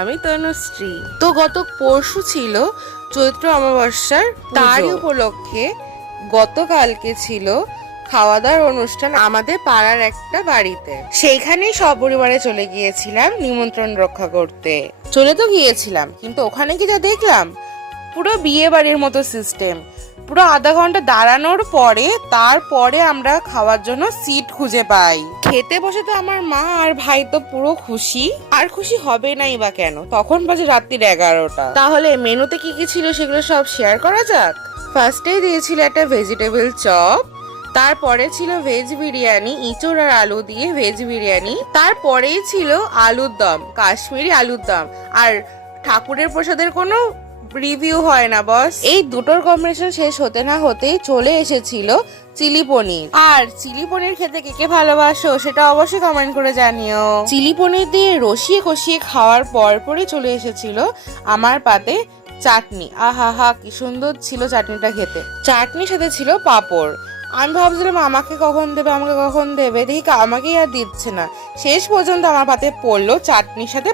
আমি তনুশ্রী। তো গত পরশু ছিল চৈত্র অমাবস্যার, তারই উপলক্ষে গতকালকে ছিল খাওয়া দাওয়ার অনুষ্ঠান আমাদের পাড়ার একটা বাড়িতে। সেইখানেই সপরিবারে চলে গিয়েছিলাম নিমন্ত্রণ রক্ষা করতে। চলে তো গিয়েছিলাম, কিন্তু ওখানে কি যা দেখলাম, পুরো বিয়ে বাড়ির মতো সিস্টেম। পুরো আধা ঘন্টা দাঁড়ানোর পরে তারপরে আমরা খাওয়ার জন্য সিট খুঁজে পাই। খেতে বসে তো আমার মা আর ভাই তো পুরো খুশি, আর খুশি হবে নাই বা কেন, তখন বাজে রাত্রির 11টা। তাহলে মেনুতে কি কি ছিল সেগুলো সব শেয়ার করা যাক। ফার্স্টেই দিয়েছিল একটা ভেজিটেবল চপ, তারপরে ছিল ভেজ বিরিয়ানি, ইঁচড় আর আলু দিয়ে ভেজ বিরিয়ানি, তারপরেই ছিল আলুর দম, কাশ্মীরি আলুর দম। আর ঠাকুরের প্রসাদের কোনো রিভিউ হয় না বস। এই দুটোর কম্বিনেশন শেষ হতে না হতেই চলে এসেছিল চিলি পনির। আর চিলি পনির খেতে কে কে ভালোবাসো সেটা অবশ্যই কমেন্ট করে জানিও। চিলি পনির দিয়ে রসিয়ে কষিয়ে খাওয়ার পরই চলে এসেছিল আমার পাতে চাটনি। আহা হা, কি সুন্দর ছিল চাটনিটা খেতে। চাটনির সাথে ছিল পাঁপড়। আমি ভাবছিলাম আমাকে কখন দেবে, দেখি আমাকেই আর দিচ্ছে না। শেষ পর্যন্ত আমার পাতে পড়লো চাটনির সাথে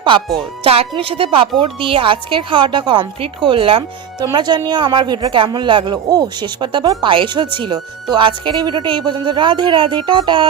পাঁপড় দিয়ে আজকের খাওয়াটা কমপ্লিট করলাম। তোমরা জানিও আমার ভিডিওটা কেমন লাগলো। শেষ পাতে আবার পায়েসও ছিল। তো আজকের এই ভিডিওটা এই পর্যন্ত। রাধে রাধে, টাটা।